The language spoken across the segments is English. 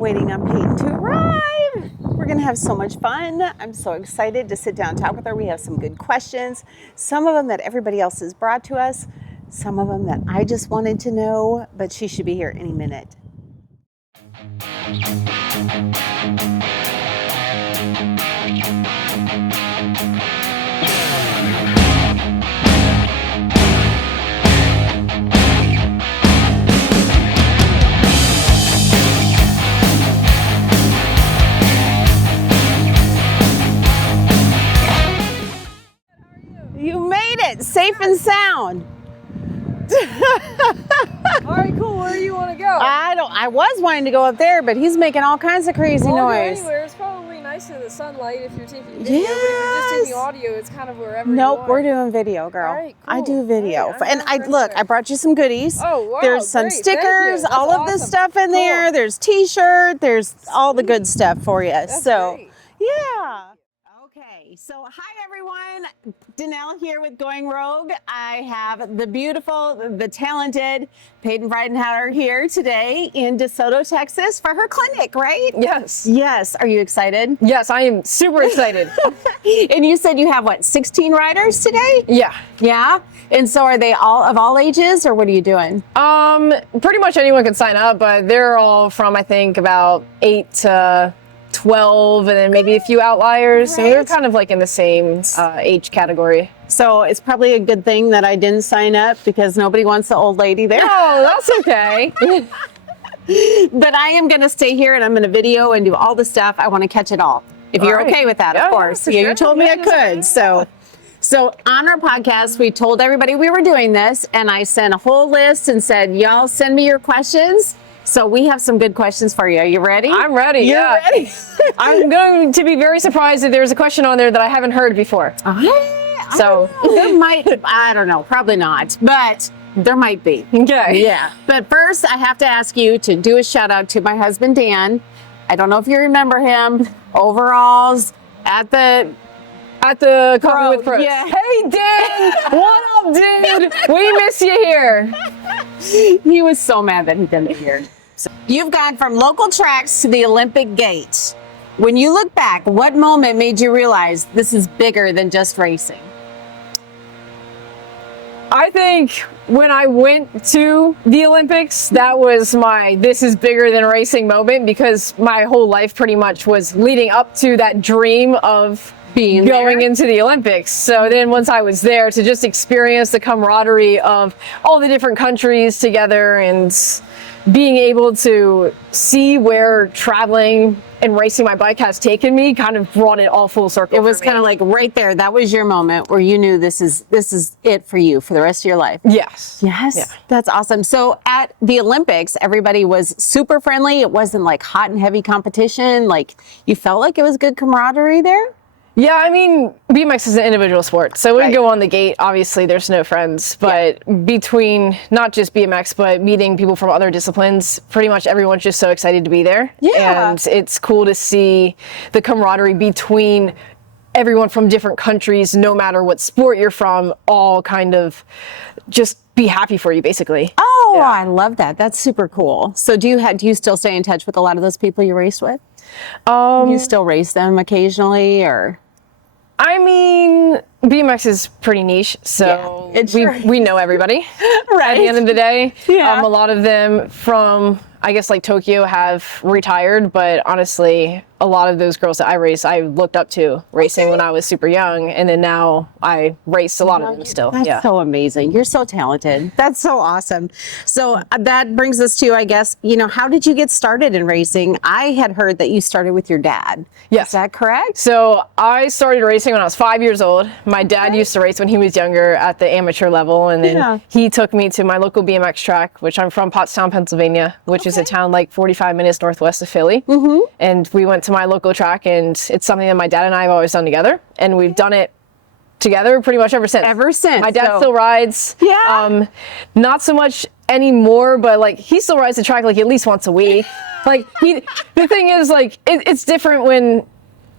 waiting on Payton to arrive. We're going to have so much fun. I'm so excited to sit down and talk with her. We have some good questions, some of them that everybody else has brought to us, some of them that I just wanted to know, but she should be here any minute. You made it safe and sound. All right, cool. Where do you want to go? I was wanting to go up there, but he's making all kinds of crazy noise. Anywhere. It's probably nice in the sunlight if you're taking video, but if you're just taking audio, it's kind of wherever you Nope, want. we're doing video, girl. All right, cool. I do video. All right, I brought you some goodies. Oh, wow. There's some great. stickers, Thank you. all That's of this awesome. stuff in there. Cool. There's t-shirt, there's all the good stuff for you. That's so, great. yeah. Okay, so hi everyone. Donelle here with Going Rogue. I have the beautiful, the talented Payton Ridenour here today in Desoto, Texas for her clinic, right? Yes. Yes. Are you excited? Yes, I am super excited. And you said you have, 16 riders today? Yeah. Yeah? And so are they all of all ages, or what are you doing? Pretty much anyone can sign up, but they're all from, I think, about 8 to 12, and then maybe a few outliers. So we're Right. kind of like in the same age category. So it's probably a good thing that I didn't sign up because nobody wants the old lady there. Oh, that's okay. But I am going to stay here and I'm going to video and do all the stuff. I want to catch it all. If you're All right. okay with that, Yeah, of yeah, course. for Yeah, sure. you told me I Yeah, could. So on our podcast, we told everybody we were doing this, and I sent a whole list and said, y'all send me your questions. So we have some good questions for you. Are you ready? I'm ready. You're yeah. ready? I'm going to be very surprised if there's a question on there that I haven't heard before. So- there might, I don't know, probably not, but there might be. Okay. Yeah. But first, I have to ask you to do a shout out to my husband, Dan. I don't know if you remember him. Overalls at the Coffee with Pros. Yeah. Hey, Dan! What up, dude? We miss you here. He was so mad that he didn't hear. So, you've gone from local tracks to the Olympic gate. When you look back, what moment made you realize this is bigger than just racing? I think when I went to the Olympics, that was my this is bigger than racing moment, because my whole life pretty much was leading up to that dream of Being going there. into the Olympics. So then once I was there, to just experience the camaraderie of all the different countries together and being able to see where traveling and racing my bike has taken me kind of brought it all full circle. It was kind of like right there. That was your moment where you knew this is it for you for the rest of your life. Yes. Yes, Yeah. that's awesome. So at the Olympics, everybody was super friendly. It wasn't like hot and heavy competition. Like you felt like it was good camaraderie there. Yeah, I mean, BMX is an individual sport. So when Right. we go on the gate, obviously there's no friends. But between not just BMX, but meeting people from other disciplines, pretty much everyone's just so excited to be there. Yeah. And it's cool to see the camaraderie between everyone from different countries, no matter what sport you're from, all kind of just be happy for you, basically. Oh, Yeah. I love that. That's super cool. So do you still stay in touch with a lot of those people you raced with? You still race them occasionally, or? I mean, BMX is pretty niche, so Yeah, it sure we know everybody. Right. At the end of the day, Yeah. a lot of them from, I guess, like Tokyo have retired, but honestly, a lot of those girls that I race, I looked up to racing when I was super young, and then now I race a lot of them still. That's Yeah. so amazing. You're so talented. That's so awesome. So that brings us to, I guess, how did you get started in racing? I had heard that you started with your dad. Yes. Is that correct? So I started racing when I was 5 years old. My dad used to race when he was younger at the amateur level, and then Yeah. he took me to my local BMX track, which I'm from Pottstown, Pennsylvania, which is a town like 45 minutes northwest of Philly. Mm-hmm. And we went to my local track, and it's something that my dad and I have always done together, and we've done it together pretty much ever since. Ever since. My dad So- still rides. Yeah. Not so much anymore, but like he still rides the track like at least once a week. Like the thing is, like it's different when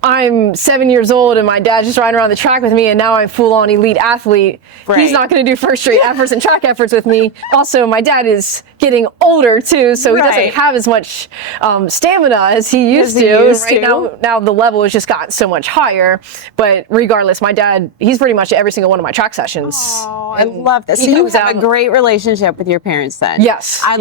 I'm 7 years old and my dad's just riding around the track with me, and now I'm full-on elite athlete. Right. He's not going to do first straight efforts and track efforts with me. Also, my dad is getting older too, so he doesn't have as much stamina as he used to. Now the level has just gotten so much higher. But regardless, my dad, he's pretty much at every single one of my track sessions. Oh, I love that. So you have a great relationship with your parents then. Yes. I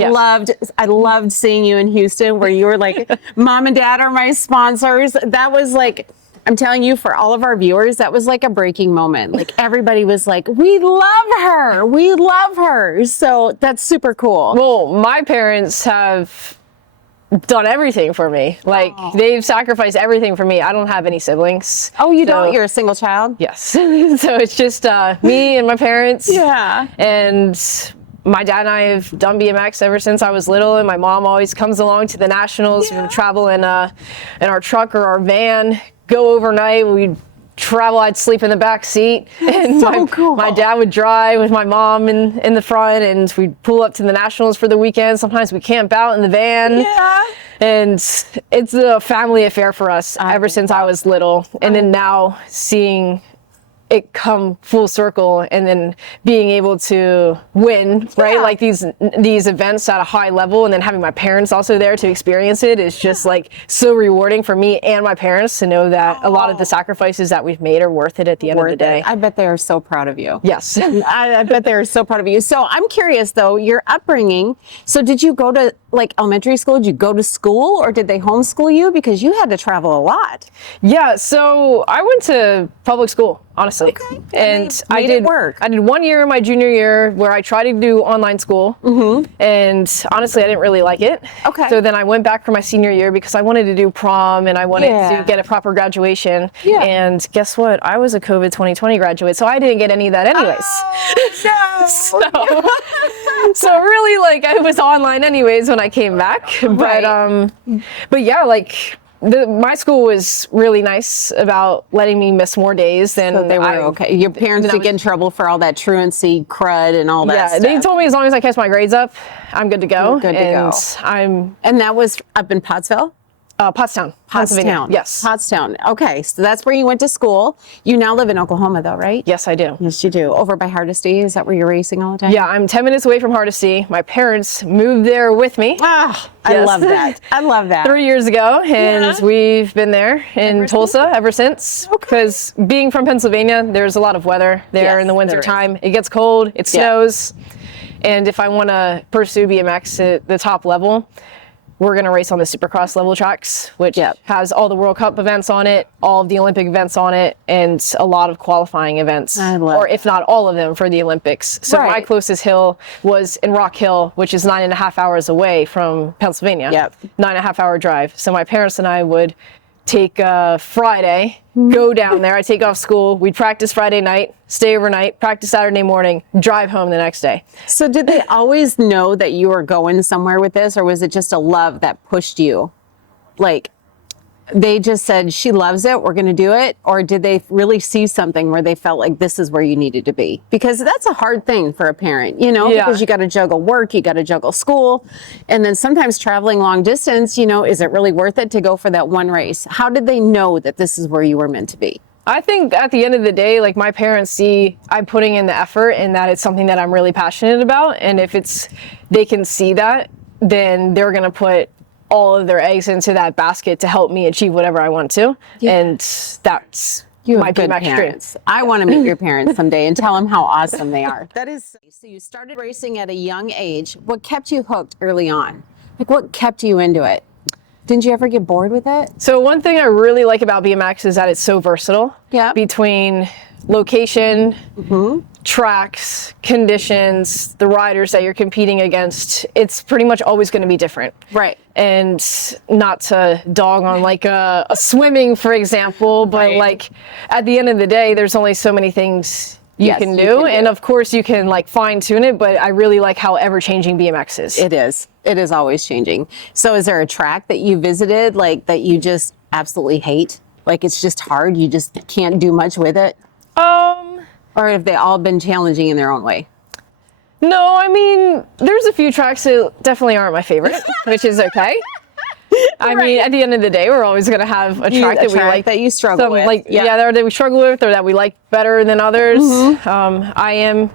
loved seeing you in Houston where you were like, Mom and Dad are my sponsors. That was like, I'm telling you, for all of our viewers, that was like a breaking moment. Like everybody was like, we love her. We love her. So that's super cool. Well, my parents have done everything for me. Like they've sacrificed everything for me. I don't have any siblings. Oh, you don't? You're a single child? Yes. So it's just me and my parents. Yeah. And my dad and I have done BMX ever since I was little, and my mom always comes along to the nationals. We travel in our truck or our van, go overnight. We'd travel, I'd sleep in the back seat, and my dad would drive with my mom in the front, and we'd pull up to the nationals for the weekend. Sometimes we camp out in the van. Yeah. And it's a family affair for us ever since I was little. And then now seeing it come full circle and then being able to win, right? Like these events at a high level, and then having my parents also there to experience it is just like so rewarding for me and my parents to know that a lot of the sacrifices that we've made are worth it at the end of the day. I bet they are so proud of you. Yes. I bet they are so proud of you. So I'm curious though, your upbringing. So did you go to like elementary school? Did you go to school or did they homeschool you? Because you had to travel a lot. Yeah. So I went to public school, honestly. Okay. And I did work. I did 1 year in my junior year where I tried to do online school. And honestly, I didn't really like it. Okay. So then I went back for my senior year because I wanted to do prom and I wanted to get a proper graduation. Yeah. And guess what? I was a COVID 2020 graduate, so I didn't get any of that anyways. So really, like, I was online anyways when I came back. But yeah, like, my school was really nice about letting me miss more days than So they were okay. Your parents didn't get in trouble for all that truancy crud and all that stuff. They told me as long as I kept my grades up, I'm good to go. You're good to go. And that was up in Pottsville? Pottstown, Pennsylvania. Yes. Pottstown. Okay, so that's where you went to school. You now live in Oklahoma though, right? Yes, I do. Yes, you do. Over by Hardesty, is that where you're racing all the time? Yeah, I'm 10 minutes away from Hardesty. My parents moved there with me. Ah, I love that. I love that. 3 years ago, and we've been there in Tulsa ever since. Because being from Pennsylvania, there's a lot of weather there in the winter time. It gets cold, it snows, and if I want to pursue BMX at the top level, we're going to race on the Supercross level tracks, which has all the World Cup events on it, all of the Olympic events on it, and a lot of qualifying events, or if not all of them for the Olympics. So my closest hill was in Rock Hill, which is 9.5 hours away from Pennsylvania. 9.5 hour drive. So my parents and I would take Friday, go down there. I take off school. We'd practice Friday night, stay overnight, practice Saturday morning, drive home the next day. So did they always know that you were going somewhere with this, or was it just a love that pushed you? Like, they just said, she loves it, we're going to do it? Or did they really see something where they felt like this is where you needed to be? Because that's a hard thing for a parent, you know, because you got to juggle work, you got to juggle school. And then sometimes traveling long distance, you know, is it really worth it to go for that one race? How did they know that this is where you were meant to be? I think at the end of the day, like, my parents see I'm putting in the effort and that it's something that I'm really passionate about. And if they can see that, then they're going to put all of their eggs into that basket to help me achieve whatever I want to. And that's my BMX dream. I want to meet your parents someday and tell them how awesome they are. That is, so you started racing at a young age. What kept you hooked early on? Like, what kept you into it? Didn't you ever get bored with it? So one thing I really like about BMX is that it's so versatile. Between location, tracks, conditions, the riders that you're competing against, it's pretty much always going to be different. Right. And not to dog on like a swimming, for example, but like at the end of the day, there's only so many things you can do. And of course you can like fine tune it, but I really like how ever changing BMX is. It is. It is always changing. So is there a track that you visited, like, that you just absolutely hate? Like, it's just hard, you just can't do much with it? Or have they all been challenging in their own way? No, I mean, there's a few tracks that definitely aren't my favorite, which is okay. I mean, at the end of the day, we're always going to have a track that we like, that you struggle with. Like, that we struggle with, or that we like better than others. I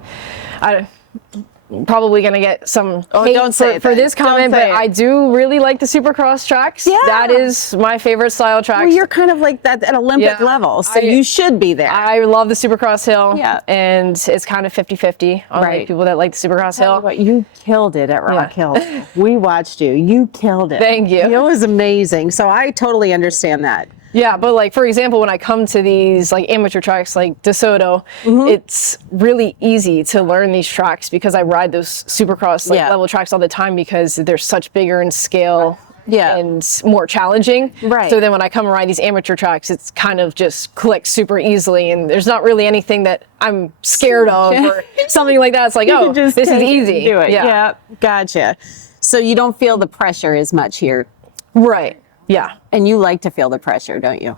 probably going to get some hate for this comment, but I do really like the Supercross tracks. Yeah. That is my favorite style track. Well, you're kind of like that at Olympic level, so you should be there. I love the Supercross hill, and it's kind of 50-50 on like people that like the Supercross hill. But you killed it at Rock Hill. We watched you. You killed it. Thank you. It was amazing. So I totally understand that. Yeah, but like, for example, when I come to these like amateur tracks like Desoto, it's really easy to learn these tracks because I ride those Supercross level tracks all the time because they're such bigger in scale and more challenging. Right. So then when I come and ride these amateur tracks, it's kind of just clicks super easily, and there's not really anything that I'm scared of or something like that. It's like, oh, this is easy. Do it. Yeah, gotcha. So you don't feel the pressure as much here. Right. Yeah. And you like to feel the pressure, don't you?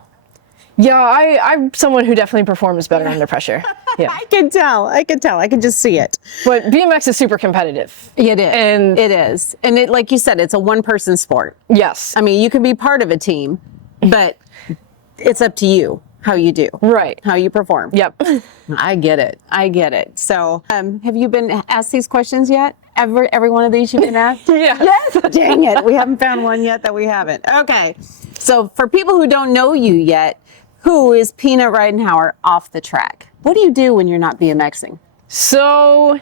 Yeah, I'm someone who definitely performs better under pressure. Yeah. I can tell. I can just see it. But BMX is super competitive. It is. And it is. And it, like you said, it's a one-person sport. Yes. I mean, you can be part of a team, but it's up to you how you do. Right. How you perform. Yep. I get it. So, have you been asked these questions yet? Every one of these you've been asked? Yes. Dang it. We haven't found one yet that we haven't. Okay. So for people who don't know you yet, who is Payton Ridenour off the track? What do you do when you're not BMXing? So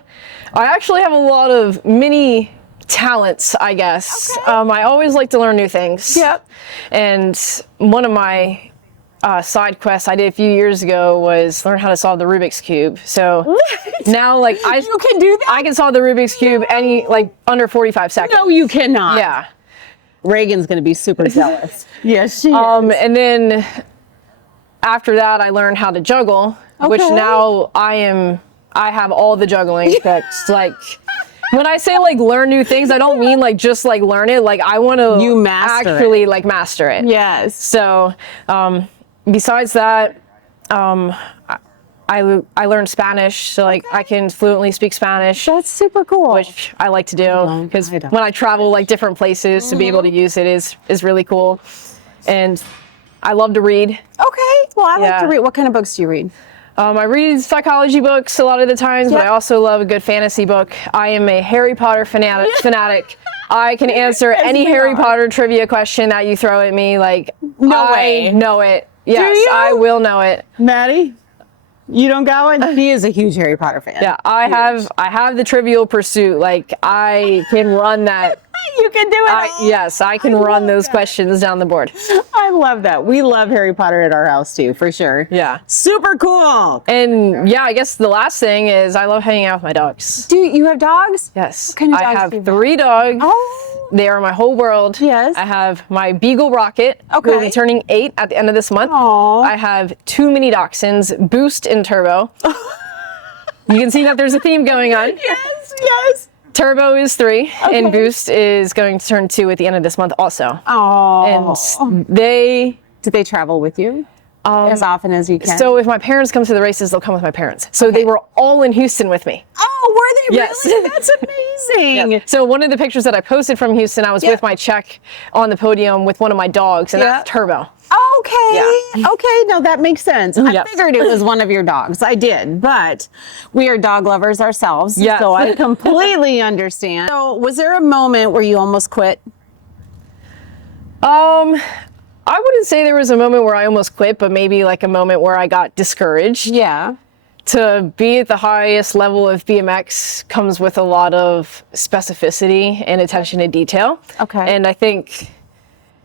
I actually have a lot of mini talents, I guess. Okay. I always like to learn new things. Yep. And one of my side quests I did a few years ago was learn how to solve the Rubik's Cube. So now, like, you can do that? I can solve the Rubik's Cube under 45 seconds. No, you cannot. Yeah. Reagan's going to be super jealous. Yes, she is. And then after that, I learned how to juggle, which now I have all the juggling tricks. Like, when I say like learn new things, I don't mean like just like learn it. Like, I want to actually like master it. Yes. So, besides that, I learned Spanish, so like I can fluently speak Spanish. That's super cool. Which I like to do because when I travel like different places to be able to use it is really cool. And I love to read. Okay. Well, I like to read. What kind of books do you read? I read psychology books a lot of the times, but I also love a good fantasy book. I am a Harry Potter fanatic. I can answer any Harry Potter trivia question that you throw at me. Like, no way. I know it. Yes, I will know it. Maddie, you don't got one? He is a huge Harry Potter fan. Yeah, I have the Trivial Pursuit. Like, I can run that. You can do it. Yes, I can run those questions down the board. I love that. We love Harry Potter at our house too, for sure. Yeah. Super cool. And yeah, I guess the last thing is I love hanging out with my dogs. Do you have dogs? Yes. What kind of dogs I have 3 dogs. Oh. They are my whole world. Yes. I have my Beagle Rocket, who will be turning 8 at the end of this month. Aww. I have 2 mini dachshunds, Boost and Turbo. You can see that there's a theme going on. Yes. Turbo is 3, and Boost is going to turn 2 at the end of this month also. Oh. And do they travel with you as often as you can? So if my parents come to the races, they'll come with my parents. So they were all in Houston with me. Oh, were they Yes. really? That's amazing. Yes. So one of the pictures that I posted from Houston, I was with my Czech on the podium with one of my dogs, and that's Turbo. Okay. Okay. No, that makes sense. I figured it was one of your dogs. I did, but we are dog lovers ourselves. Yes. So I completely understand. So was there a moment where you almost quit? I wouldn't say there was a moment where I almost quit, but maybe like a moment where I got discouraged. Yeah. To be at the highest level of BMX comes with a lot of specificity and attention to detail. Okay. And I think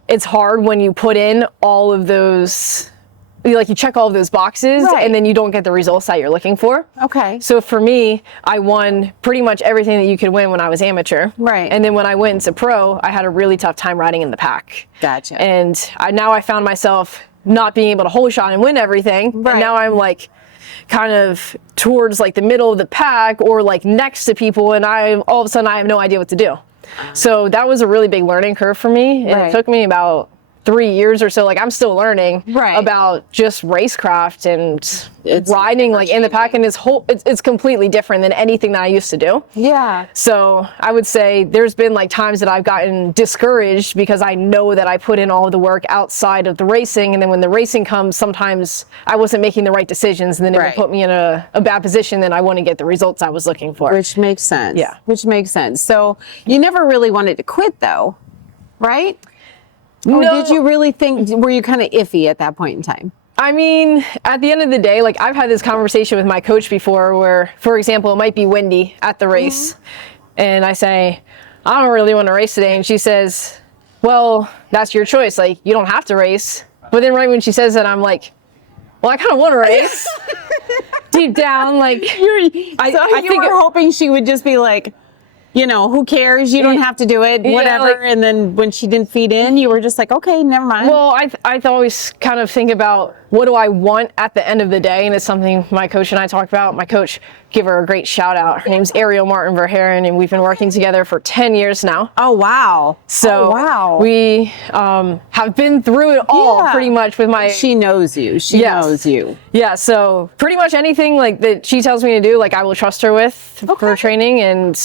it's hard when you put in all of those, like you check all of those boxes and then you don't get the results that you're looking for. Okay. So for me, I won pretty much everything that you could win when I was amateur. Right. And then when I went into pro, I had a really tough time riding in the pack. Gotcha. And now I found myself not being able to whole shot and win everything. Right. And now I'm like kind of towards like the middle of the pack or like next to people, and all of a sudden I have no idea what to do. So that was a really big learning curve for me. And it took me about 3 years or so, like I'm still learning Right. about just racecraft and It's riding like in the pack, and it's completely different than anything that I used to do. Yeah. So I would say there's been like times that I've gotten discouraged because I know that I put in all of the work outside of the racing, and then when the racing comes, sometimes I wasn't making the right decisions, and then it Right. would put me in a bad position, then I wouldn't get the results I was looking for. Which makes sense. Yeah. Which makes sense. So you never really wanted to quit though, right? Or No. did you really think, were you kind of iffy at that point in time? I mean, at the end of the day, like I've had this conversation with my coach before where, for example, it might be windy at the race. And I say, I don't really want to race today. And she says, well, that's your choice. Like, you don't have to race. But then right when she says that, I'm like, well, I kind of want to race. Deep down, like, I think were hoping she would just be like, you know, who cares? You don't have to do it, whatever. like- and then when she didn't feed in, you were just like, okay, never mind. well, I always kind of think about what do I want at the end of the day, and it's something my coach and I talk about. My coach, give her a great shout out. Her name's Ariel Martin Verheeren, and we've been working together for 10 years now. oh, wow. So oh, wow. we have been through it all Yeah. pretty much with my. She knows you. She Yes. knows you. Yeah, so pretty much anything like that she tells me to do, like I will trust her with for training, and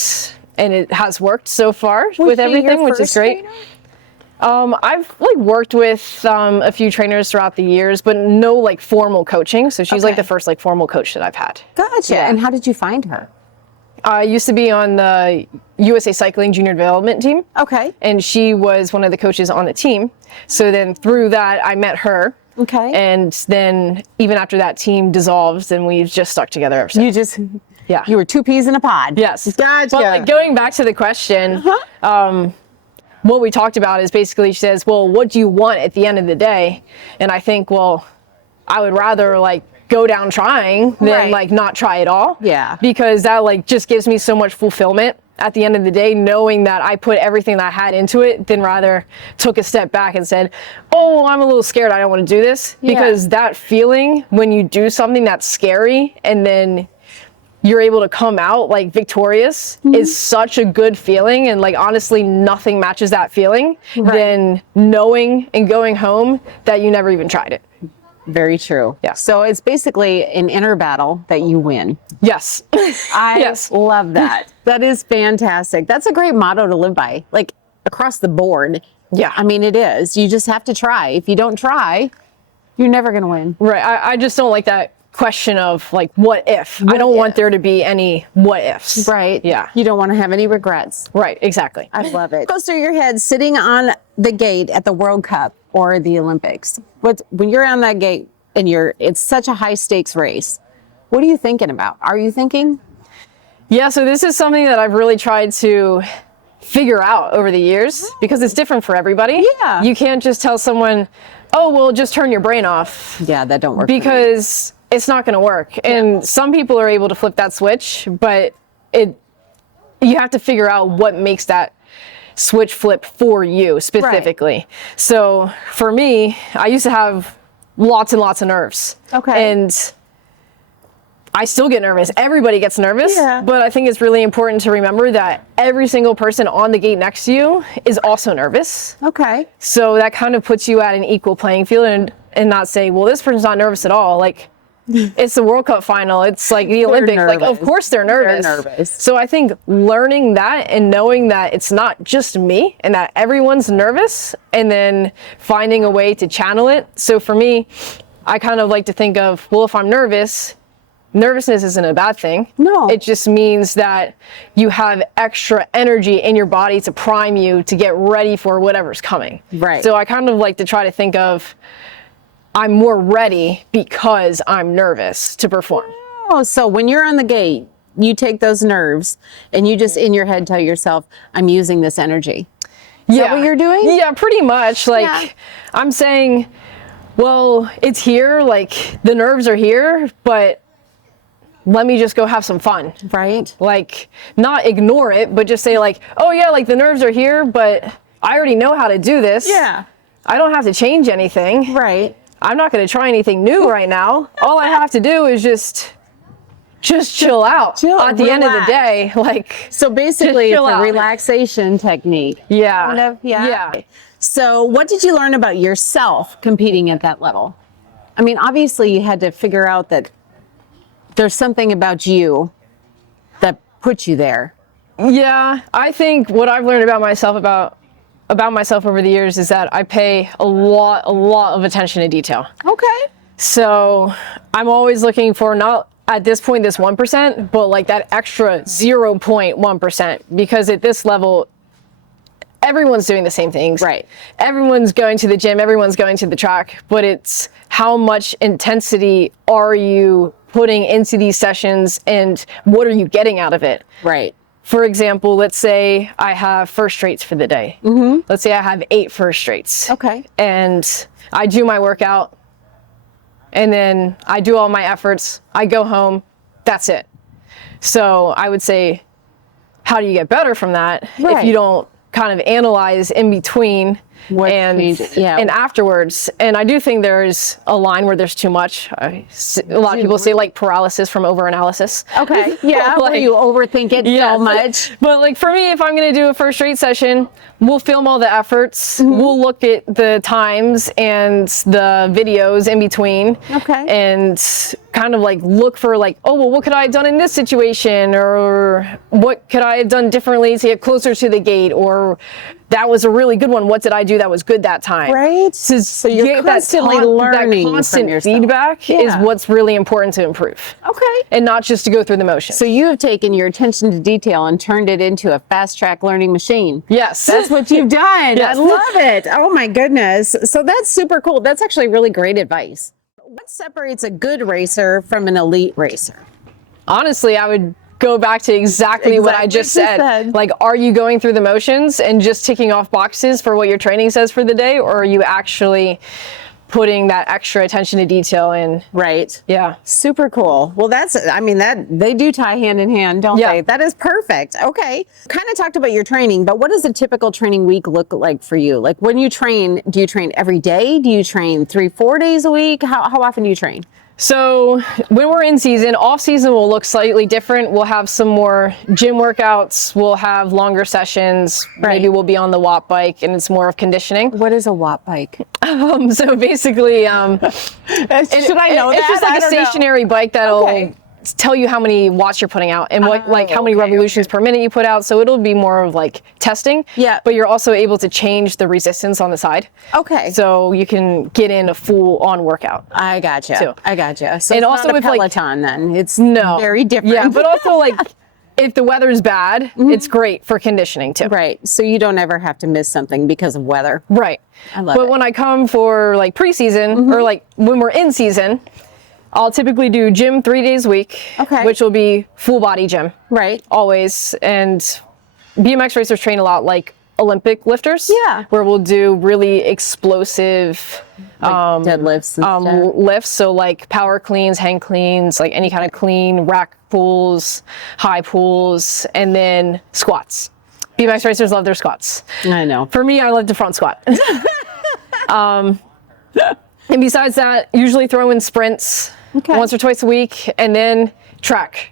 it has worked so far with she everything, your which is first great. trainer? I've like worked with a few trainers throughout the years, but no like formal coaching. So she's like Okay. the first like formal coach that I've had. Gotcha. Yeah. And how did you find her? I used to be on the USA Cycling Junior Development team. Okay. And she was one of the coaches on the team. So then through that, I met her. Okay. And then even after that team dissolved, and we've just stuck together ever since. You just, Yeah. you were 2 peas in a pod. Yes. Gotcha. But like going back to the question, what we talked about is basically she says, well, what do you want at the end of the day? And I think, well, I would rather like go down trying than Right. like not try at all. Yeah. Because that like just gives me so much fulfillment at the end of the day, knowing that I put everything that I had into it, than rather took a step back and said, oh, I'm a little scared, I don't want to do this. Yeah. Because that feeling when you do something that's scary and then you're able to come out like victorious is such a good feeling. And like, honestly, nothing matches that feeling than knowing and going home that you never even tried it. Very true. Yeah. So it's basically an inner battle that you win. Yes. I Yes. love that. That is fantastic. That's a great motto to live by, like across the board. Yeah. I mean, it is. You just have to try. If you don't try, you're never going to win. Right. I just don't like that question of like, what if? I don't want there to be any what ifs. Right. Yeah. You don't want to have any regrets. Right. Exactly. I love it. Goes through your head sitting on the gate at the World Cup or the Olympics. When you're on that gate and it's such a high stakes race, what are you thinking about? Are you thinking? Yeah. So this is something that I've really tried to figure out over the years because it's different for everybody. Yeah. You can't just tell someone, oh, well, just turn your brain off. Yeah, that don't work. for me. Because it's not going to work. And some people are able to flip that switch, but you have to figure out what makes that switch flip for you specifically. So for me, I used to have lots and lots of nerves. Okay. And I still get nervous. Everybody gets nervous. Yeah. But I think it's really important to remember that every single person on the gate next to you is also nervous. Okay. So that kind of puts you at an equal playing field and not say, well, this person's not nervous at all. Like, it's the World Cup final. It's like the Olympics. Like, of nervous. course they're nervous. They're nervous. So I think learning that and knowing that it's not just me and that everyone's nervous and then finding a way to channel it. So for me, I kind of like to think of, well, if I'm nervous, nervousness isn't a bad thing. No. It just means that you have extra energy in your body to prime you to get ready for whatever's coming. Right. So I kind of like to try to think of, I'm more ready because I'm nervous to perform. Oh, so when you're on the gate, you take those nerves and you just in your head tell yourself, I'm using this energy. Is that what you're doing? Yeah, pretty much. Like, Yeah. I'm saying, well, it's here, like the nerves are here, but let me just go have some fun. Right. Like, not ignore it, but just say like, oh yeah, like the nerves are here, but I already know how to do this. Yeah. I don't have to change anything. Right. I'm not going to try anything new right now. All I have to do is just chill out. Chill, at the end of the relax. day. Like, So basically, Just it's chill a out. relaxation technique. yeah. Kind of, yeah. Yeah. So what did you learn about yourself competing at that level? I mean, obviously you had to figure out that there's something about you that put you there. Yeah, I think what I've learned about myself over the years is that I pay a lot of attention to detail. Okay. So I'm always looking for, not at this point this 1%, but like that extra 0.1%, because at this level everyone's doing the same things. Right. Everyone's going to the gym, everyone's going to the track, but it's how much intensity are you putting into these sessions and what are you getting out of it? Right. For example, let's say I have first straights for the day. Mm-hmm. Let's say I have 8 first straights. Okay. And I do my workout and then I do all my efforts. I go home. That's it. So I would say, how do you get better from that if you don't kind of analyze in between and afterwards? And I do think there's a line where there's too much. A lot of people say like paralysis from overanalysis. Okay. Yeah. Like, where you overthink it so much. But like for me, if I'm going to do a first straight session, we'll film all the efforts. Mm-hmm. We'll look at the times and the videos in between. Okay. And kind of like look for like, oh, well, what could I have done in this situation? Or what could I have done differently to get closer to the gate? Or that was a really good one. What did I do that was good that time? Right. So you're constantly learning that constant from yourself. Feedback is what's really important to improve. Okay. And not just to go through the motions. So you have taken your attention to detail and turned it into a fast track learning machine. Yes. That's what you've done. Yes. I love it. Oh my goodness. So that's super cool. That's actually really great advice. What separates a good racer from an elite racer? Honestly, I would go back to exactly what I just said. Like, are you going through the motions and just ticking off boxes for what your training says for the day? Or are you actually putting that extra attention to detail in? Right. Yeah. Super cool. Well, they do tie hand in hand, don't they? That is perfect. Okay. Kind of talked about your training, but what does a typical training week look like for you? Like when you train, do you train every day? Do you train 3-4 days a week? How often do you train? So when we're in season, off season will look slightly different. We'll have some more gym workouts. We'll have longer sessions. Right. Maybe we'll be on the watt bike and it's more of conditioning. What is a watt bike? So basically, should I know that? It's just like a stationary bike that'll tell you how many watts you're putting out and how many revolutions per minute you put out. So it'll be more of like testing. Yeah. But you're also able to change the resistance on the side. Okay. So you can get in a full on workout. I gotcha. Too. I gotcha. So and it's also not a with Peloton then. It's very different. Yeah, but also like if the weather's bad, it's great for conditioning too. Right. So you don't ever have to miss something because of weather. Right. I love it. But when I come for like preseason or like when we're in season, I'll typically do gym 3 days a week, which will be full body gym. Right. Always. And BMX racers train a lot like Olympic lifters. Yeah. Where we'll do really explosive deadlifts and lifts. So like power cleans, hang cleans, like any kind of clean, rack pulls, high pulls, and then squats. BMX racers love their squats. I know. For me, I love the front squat. And besides that, usually throw in sprints once or twice a week, and then track.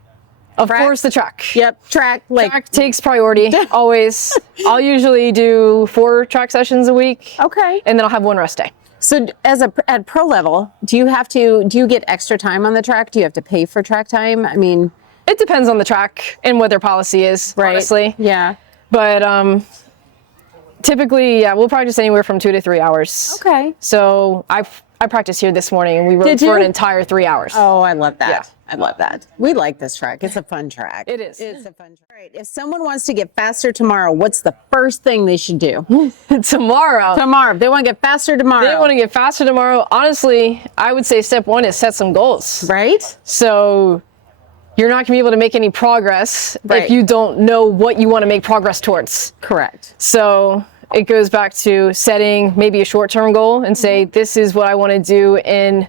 Of course, the track. Yep, track. Track takes priority, always. I'll usually do 4 track sessions a week. Okay. And then I'll have 1 rest day. So at pro level, do you get extra time on the track? Do you have to pay for track time? I mean, it depends on the track and what their policy is, honestly. Yeah. But typically, we'll practice anywhere from 2 to 3 hours. Okay. So I practiced here this morning and we rode for an entire 3 hours. Oh, I love that. Yeah. I love that. We like this track. It's a fun track. It is. It's a fun track. All right. If someone wants to get faster tomorrow, what's the first thing they should do? Tomorrow. If they want to get faster tomorrow. Honestly, I would say step 1 is set some goals. Right? So you're not going to be able to make any progress if you don't know what you want to make progress towards. Correct. So it goes back to setting maybe a short-term goal and say, this is what I want to do in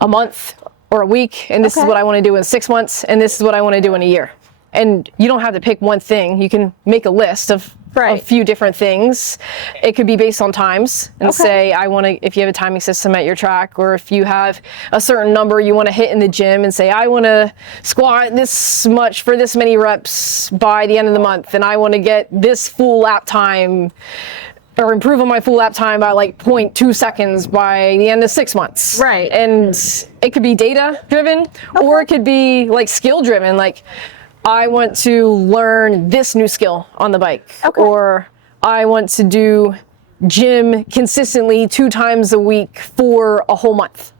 a month or a week, and this is what I want to do in 6 months, and this is what I want to do in a year. And you don't have to pick one thing. You can make a list of a few different things. It could be based on times and say, if you have a timing system at your track, or if you have a certain number you want to hit in the gym and say, I want to squat this much for this many reps by the end of the month, and I want to get this full lap time or improve on my full lap time by like 0.2 seconds by the end of 6 months. Right. And it could be data driven, or it could be like skill driven. Like, I want to learn this new skill on the bike, or I want to do gym consistently 2 times a week for a whole month.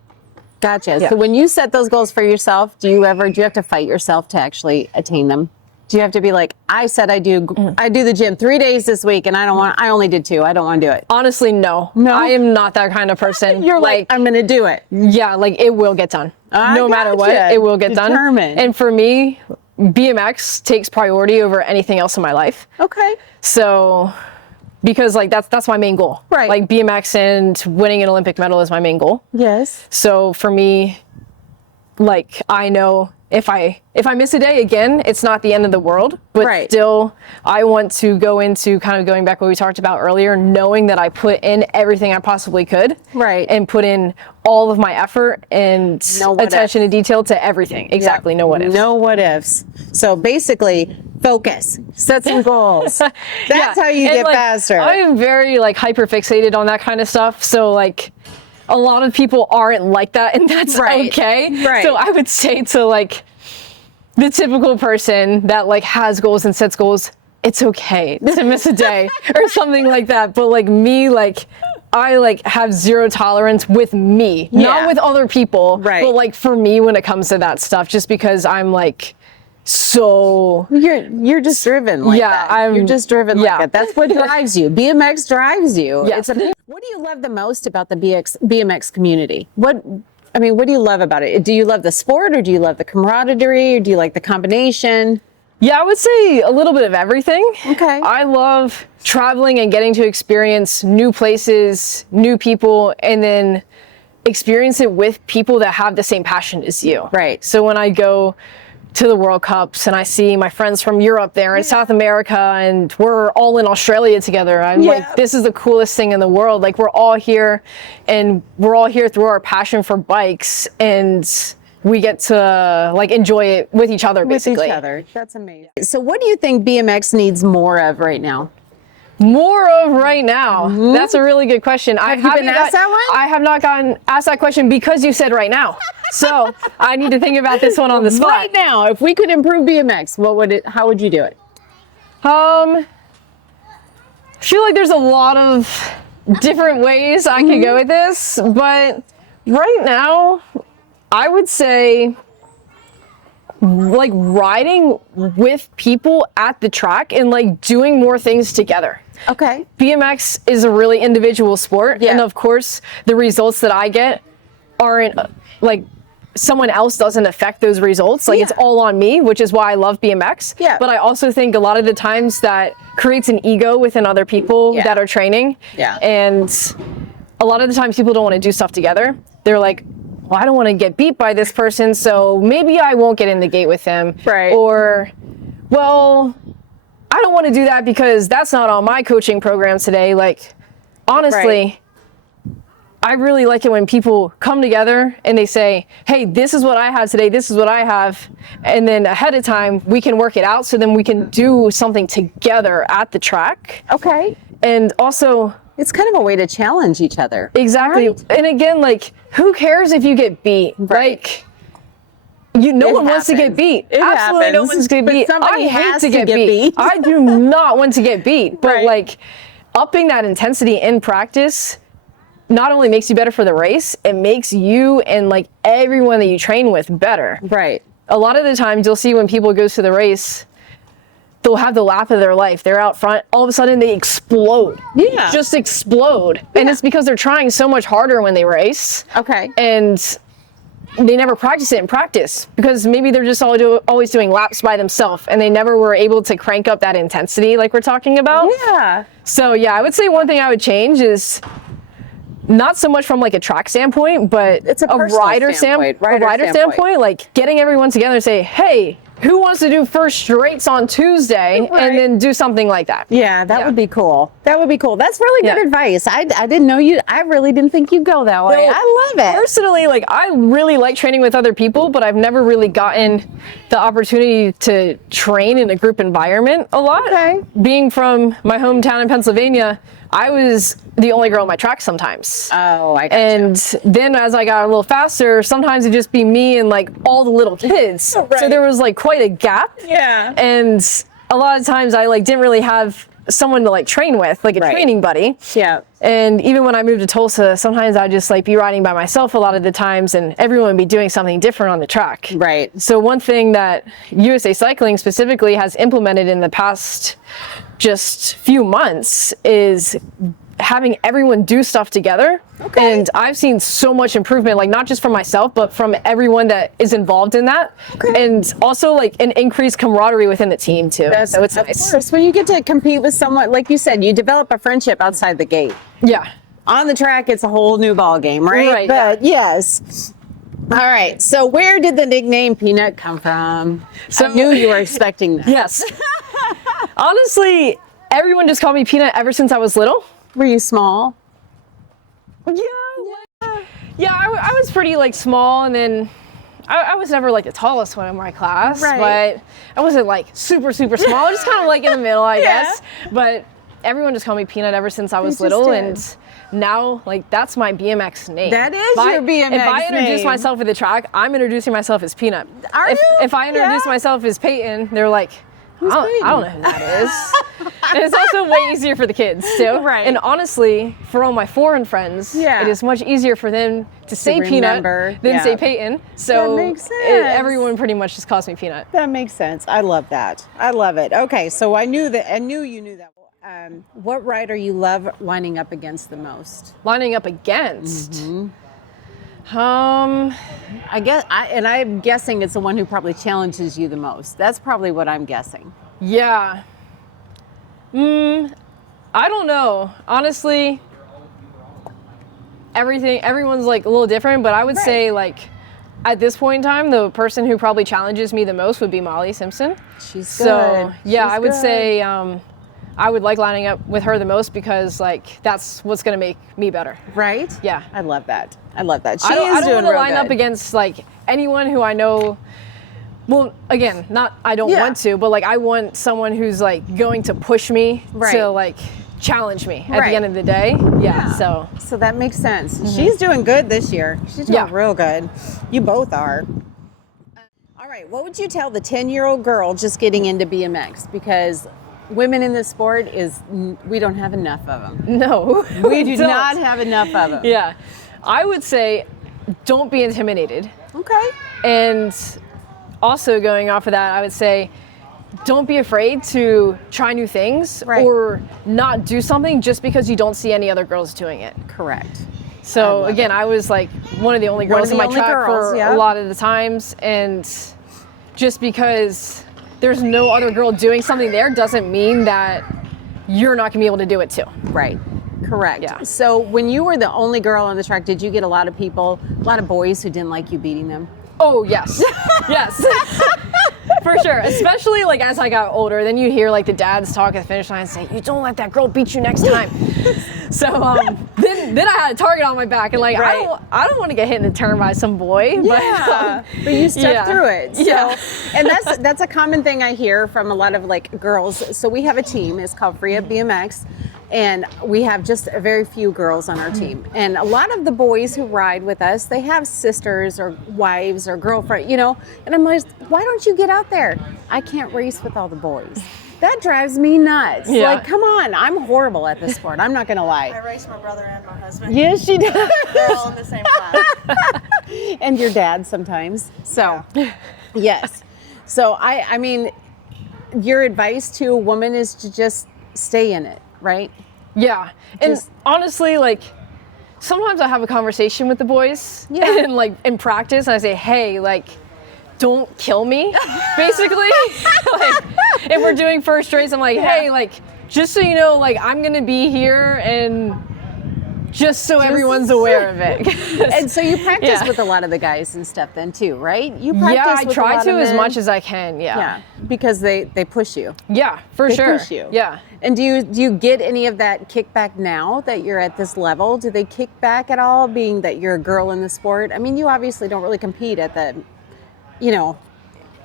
Gotcha. Yeah. So when you set those goals for yourself, do you have to fight yourself to actually attain them? Do you have to be like, I said I do the gym 3 days this week and I only did 2. I don't want to do it. Honestly, no. I am not that kind of person. You're like, I'm going to do it. Yeah, like it will get done. No matter what, gotcha. it will get Determined. done. And for me, BMX takes priority over anything else in my life. Okay. So, because like that's my main goal. Right. Like BMX and winning an Olympic medal is my main goal. Yes. So for me, like, I know if I miss a day again, it's not the end of the world, but still I want to go into kind of going back what we talked about earlier, knowing that I put in everything I possibly could, and put in all of my effort and attention to detail to everything. Exactly. No what ifs. No what ifs. So basically, focus, set some goals. That's how you get faster. I am very like hyper fixated on that kind of stuff. So like, a lot of people aren't like that, and that's okay. Right. So I would say to like the typical person that like has goals and sets goals, it's okay to miss a day or something like that. But like me, like I like have zero tolerance with me, not with other people, but like for me when it comes to that stuff, just because I'm like, so you're just driven like that. You're just driven like that. That's what drives you. BMX drives you. Yes. What do you love the most about the BMX community? What do you love about it? Do you love the sport, or do you love the camaraderie, or do you like the combination? Yeah, I would say a little bit of everything. Okay. I love traveling and getting to experience new places, new people, and then experience it with people that have the same passion as you. Right. So when I go to the World Cups and I see my friends from Europe there in South America, and we're all in Australia together, I'm like, this is the coolest thing in the world. Like, we're all here, and we're all here through our passion for bikes, and we get to like enjoy it with each other, basically. With each other. That's amazing. So what do you think BMX needs more of right now? More of right now? That's a really good question. Have you been asked that one? I have not gotten asked that question because you said right now. So I need to think about this one on the spot. Right now, if we could improve BMX, how would you do it? I feel like there's a lot of different ways I could go with this, but right now, I would say like riding with people at the track and like doing more things together. Okay. BMX is a really individual sport, and of course the results that I get aren't like someone else doesn't affect those results. Like, it's all on me, which is why I love BMX. Yeah. But I also think a lot of the times that creates an ego within other people that are training. Yeah. And a lot of the times people don't want to do stuff together. They're like, well, I don't want to get beat by this person, so maybe I won't get in the gate with him. Right. Or, well, I don't want to do that because that's not on my coaching program today. Like, honestly, I really like it when people come together and they say, hey, this is what I have today, this is what I have. And then ahead of time, we can work it out so then we can do something together at the track. Okay. And also, it's kind of a way to challenge each other. Exactly. Right? And again, like, who cares if you get beat? Right. Like, no one wants to get beat. Absolutely no one wants to get beat. I hate to get beat. I do not want to get beat. But like, upping that intensity in practice not only makes you better for the race, it makes you and like everyone that you train with better. Right. A lot of the times you'll see when people go to the race, they'll have the lap of their life. They're out front. All of a sudden they explode. Yeah. Just explode. Yeah. And it's because they're trying so much harder when they race. Okay. And they never practice it in practice because maybe they're just always doing laps by themselves and they never were able to crank up that intensity like we're talking about. Yeah. So yeah, I would say one thing I would change is not so much from like a track standpoint, but it's a rider standpoint, like getting everyone together and say, hey, who wants to do first straights on Tuesday and then do something like that? Yeah, that would be cool. That would be cool. That's really good advice. I didn't know I really didn't think you'd go that way. I love it. Personally, like I really like training with other people, but I've never really gotten the opportunity to train in a group environment a lot. Okay. Being from my hometown in Pennsylvania, I was the only girl on my track sometimes. Oh, I gotcha. And then as I got a little faster, sometimes it'd just be me and like all the little kids. Right. So there was like quite a gap. Yeah. And a lot of times I like didn't really have someone to like train with, like a training buddy. Yeah. And even when I moved to Tulsa, sometimes I'd just like be riding by myself a lot of the times, and everyone would be doing something different on the track. Right. So one thing that USA Cycling specifically has implemented in the past just few months is having everyone do stuff together. Okay. And I've seen so much improvement, like not just from myself, but from everyone that is involved in that. Okay. And also like an increased camaraderie within the team too. So it's of nice. course, when you get to compete with someone, like you said, you develop a friendship outside the gate. Yeah. On the track, it's a whole new ball game, right? Right, But yes. All right. So where did the nickname Peanut come from? So- I knew you were expecting that. Yes. Honestly, everyone just called me Peanut ever since I was little. Were you small? Yeah, I was pretty like small, and then I was never like the tallest one in my class, Right. but I wasn't like super small, just kind of like in the middle, I guess. But everyone just called me Peanut ever since I was just little, did. and now like that's my BMX name. That is your BMX If I introduce name. myself at the track, I'm introducing myself as Peanut. Are if, you? If I introduce Yeah. myself as Payton, they're like, I don't know who that is. And it's also way easier for the kids too. Right. And honestly, for all my foreign friends, Yeah. it is much easier for them to say Peanut remember. than Yeah. say Payton. So That makes sense. everyone pretty much just calls me Peanut. That makes sense. I love that. I love it. Okay, so I knew that. I knew you knew that. What rider you love lining up against the most? Lining up against. Mm-hmm. I I'm guessing it's the one who probably challenges you the most. That's probably what I'm guessing. Yeah. I don't know. Honestly, everyone's like a little different, but I would say like at this point in time, the person who probably challenges me the most would be Molly Simpson. She's So good. yeah, She's I would good. say I would like lining up with her the most because like that's what's gonna make me better. Right? Yeah. I love that. I love that. I don't doing want to real line up good. against like anyone who I know. Well, again, not I don't Yeah. want to, but like I want someone who's like going to push me Right. to like challenge me at Right. the end of the day. Yeah. So So that makes sense. She's doing good this year. She's doing Yeah. real good. You both are. All right. What would you tell the 10-year-old girl just getting into BMX? Because women in this sport we don't have enough of them. no, We do don't. not have enough of them. Yeah, I would say don't be intimidated, Okay. and also going off of that, I would say don't be afraid to try new things Right. or not do something just because you don't see any other girls doing it. Correct. So love again, it. I was like one of the only One girls of in the my only track girls, for yeah. a lot of the times, and just because there's no other girl doing something there doesn't mean that you're not gonna be able to do it too. Right. Correct. Yeah. So when you were the only girl on the track, did you get a lot of boys who didn't like you beating them? Oh yes, yes, for sure. Especially like as I got older, then you hear like the dads talk at the finish line and say, "You don't let that girl beat you next time." So then I had a target on my back, and like Right. I don't want to get hit in the turn by some boy. But you stuck yeah. through it. So, Yeah. and that's a common thing I hear from a lot of like girls. So we have a team. It's called Free Up BMX, and we have just a very few girls on our team. And a lot of the boys who ride with us, they have sisters or wives or girlfriend, And I'm like, why don't you get out there? I can't race with all the boys. That drives me nuts. Yeah. Like, come on, I'm horrible at this sport. I'm not gonna I lie. race my brother and my husband. Yes, she does. They're all in the same class. And your dad sometimes. So, yes. So I mean, your advice to a woman is to just stay in it, right? Yeah, and Just- honestly, like sometimes I have a conversation with the boys, Yeah. and like in practice, and I say, "Hey, like, don't kill me," basically. Like, if we're doing first race, I'm like, "Hey, like, just so you know, like, I'm gonna be here, and just so everyone's aware of it." And so you practice Yeah. with a lot of the guys and stuff then too, right? You practice Yeah, I with a try lot to of as men. much as I can. Yeah, because they push you. Yeah, for They sure. push you. Yeah. And do you get any of that kickback now that you're at this level? Do they kick back at all, being that you're a girl in the sport? I mean, you obviously don't really compete at the,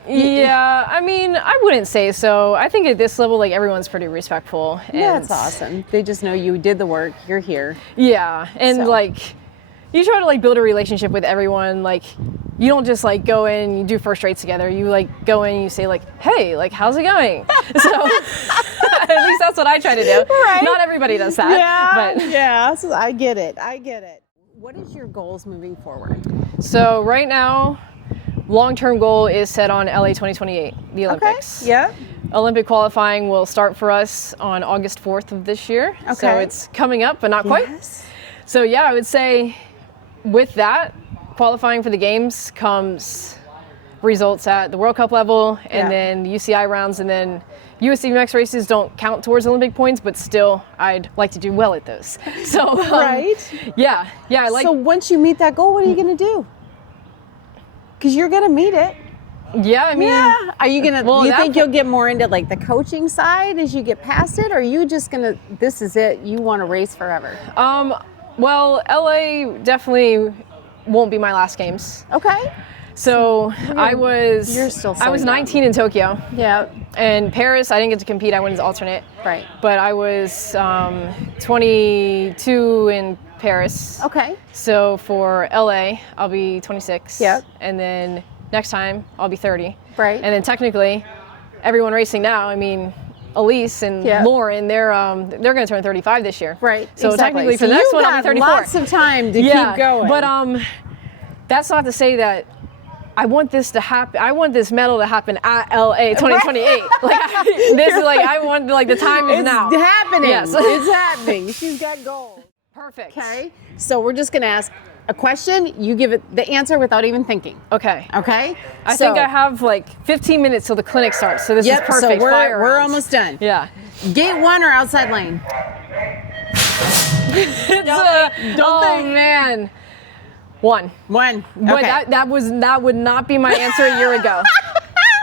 Yeah, I mean, I wouldn't say so. I think at this level, like, everyone's pretty respectful. That's awesome. They just know you did the work. You're here. Yeah, and So. like, you try to like build a relationship with everyone. Like, you don't just like go in and you do first rates together. You like go in and you say like, hey, like, how's it going? So at least that's what I try to do. Right. Not everybody does that. But Yeah, so I get it. What is your goals moving forward? so right now, long-term goal is set on LA 2028, the Olympics. Okay. Yeah. Olympic qualifying will start for us on August 4th of this year. So Okay. it's coming up, but not quite. Yes. So yeah, I would say with that, qualifying for the games comes results at the World Cup level and Yeah. then UCI rounds, and then US BMX races don't count towards Olympic points, but still I'd like to do well at those. So Right. yeah, I like So once you meet that goal, what are you going to do? Because you're going to meet it. yeah, I mean Are you gonna? Well, you that think po- you'll get more into like the coaching side as you get past it, or are you just gonna? This is it. You want to race forever. well, LA definitely won't be my last games. Okay. So You're still so I was young. 19 in Tokyo. Yeah. And Paris, I didn't get to compete. I went as alternate. Right. But I was 22 in Paris. Okay. So for LA, I'll be 26. Yep. And then next time, I'll be 30. Right. And then technically, everyone racing now, I mean, Elise and Yeah. Lauren, they're going to turn 35 this year. Right. So exactly. technically, for the So next you've one, I'll be got 34. Lots of time to keep going. But that's not to say that I want this to happen. I want this medal to happen at LA 2028. Like this is like I want like the time is it's now. happening. Yes. It's happening. She's got goals. Perfect. Okay. So we're just gonna ask a question. You give it the answer without even thinking. Okay. Okay. I think I have like 15 minutes till the clinic starts, so this Yep. is perfect. So Fire we're rounds. almost done. Yeah. Gate 1 or outside lane? Oh man. One. 1. But Okay. that would not be my answer a year ago.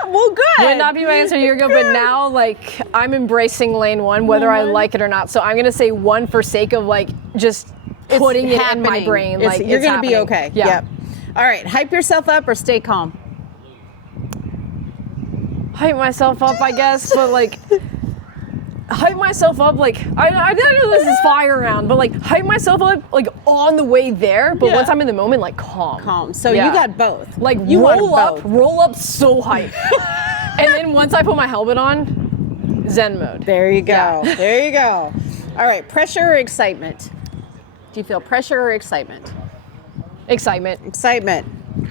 Well, good. Would not be my answer a year ago, but now like I'm embracing lane 1, whether I like it or not. So I'm gonna say 1 for sake of like just It's putting it in my happening. brain. It's- Like you're it's gonna be happening. okay. Yeah. Yep. All right. Hype yourself up or stay calm. Hype myself up, I guess, but like hype myself up like I know this is fire round, but like hype myself up like on the way there, but Yeah. once I'm in the moment, like calm. Calm. So Yeah. you got both. Like you roll up so hype. And then once I put my helmet on, Zen mode. There you go. Yeah. There you go. All right. Pressure or excitement? Do you feel pressure or excitement? Excitement. Excitement.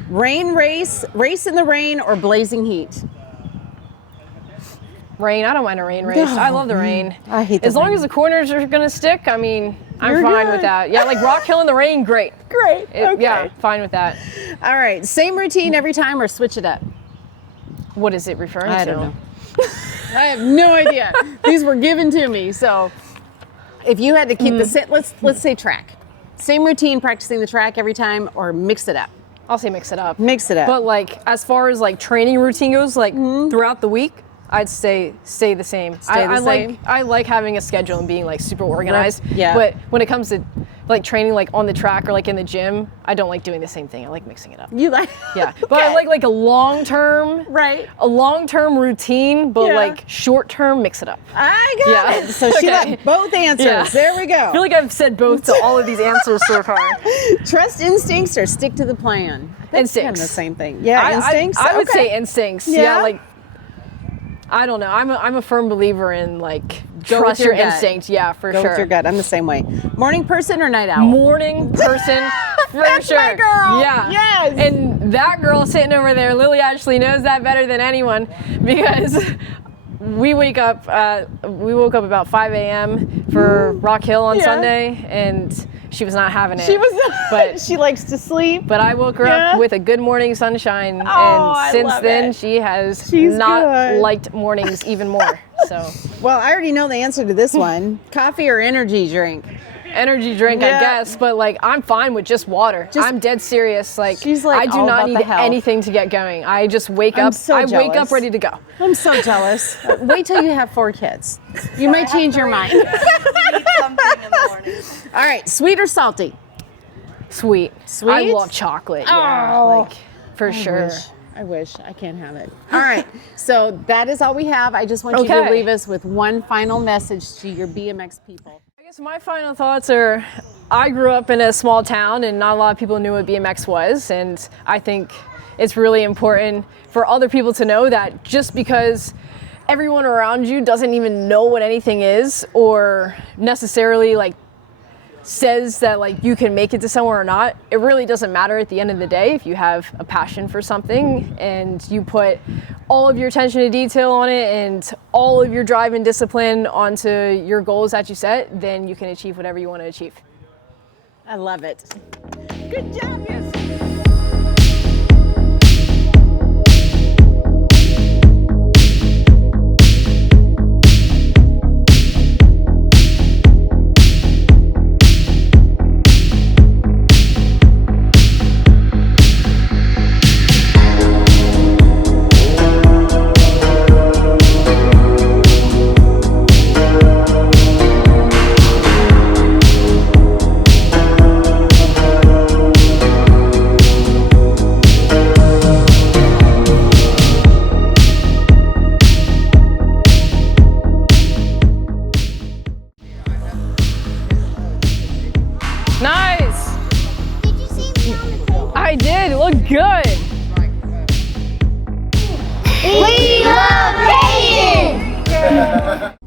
Rain race in the rain or blazing heat? Rain. I don't mind a rain race. I love the rain. I hate the as long rain. as the corners are gonna stick, I mean, I'm You're fine good. with that. Yeah, like rock hill in the rain, great. Great. Yeah, fine with that. All right. Same routine every time or switch it up? What is it referring to? I don't know. I have no idea. These were given to me. So if you had to keep the same, let's say track. Same routine, practicing the track every time, or mix it up? I'll say mix it up. Mix it up. But like as far as like training routine goes, like throughout the week, I'd stay the same. I like having a schedule and being like super organized. Yeah. But when it comes to like training like on the track or like in the gym, I don't like doing the same thing. I like mixing it up. You like? Yeah. But I like a long term Right. a long term routine, but Yeah. like short term mix it up. I got Yeah. it. So she Okay. left both answers. Yeah. There we go. I feel like I've said both to all of these answers so far. Trust instincts or stick to the plan? That's kind of Instincts. the same thing. Yeah, instincts. I would Okay. say instincts. Yeah? Yeah, like I don't know. I'm a firm believer in like Go with trust your your gut. instinct. Yeah, for Go sure. with your gut. I'm the same way. Morning person or night owl? Morning person for That's sure. my girl. Yeah. Yes. And that girl sitting over there, Lily Ashley, knows that better than anyone because we woke up about 5 a.m. for Rock Hill on Yeah. Sunday, and she was not having it. She was not. But She likes to sleep. But I woke her Yeah. up with a good morning sunshine, I and since love then it. she has She's not good. liked mornings even more. So Well, I already know the answer to this one. Coffee or energy drink? energy drink, Yeah. I guess, but like I'm fine with just water. Just- I'm dead serious. Like, She's, like, I do all not about the need health. anything to get going. I just wake I'm up. so I wake jealous. up ready to go. I'm so jealous. Wait till you have 4 kids. You might change your mind. Eat something in the morning. All right, sweet or salty? Sweet. Sweet? I love chocolate. Yeah, Oh, like for sure. I wish. I can't have it. All right. So that is all we have. I just want you to Okay. leave us with one final message to your BMX people. I guess my final thoughts are, I grew up in a small town and not a lot of people knew what BMX was, and I think it's really important for other people to know that just because everyone around you doesn't even know what anything is or necessarily like says that like you can make it to somewhere or not, it really doesn't matter at the end of the day. If you have a passion for something and you put all of your attention to detail on it and all of your drive and discipline onto your goals that you set, then you can achieve whatever you want to achieve. I love it. Good job, yes. Nice! Did you see me on the table? I did, look good! We love Payton!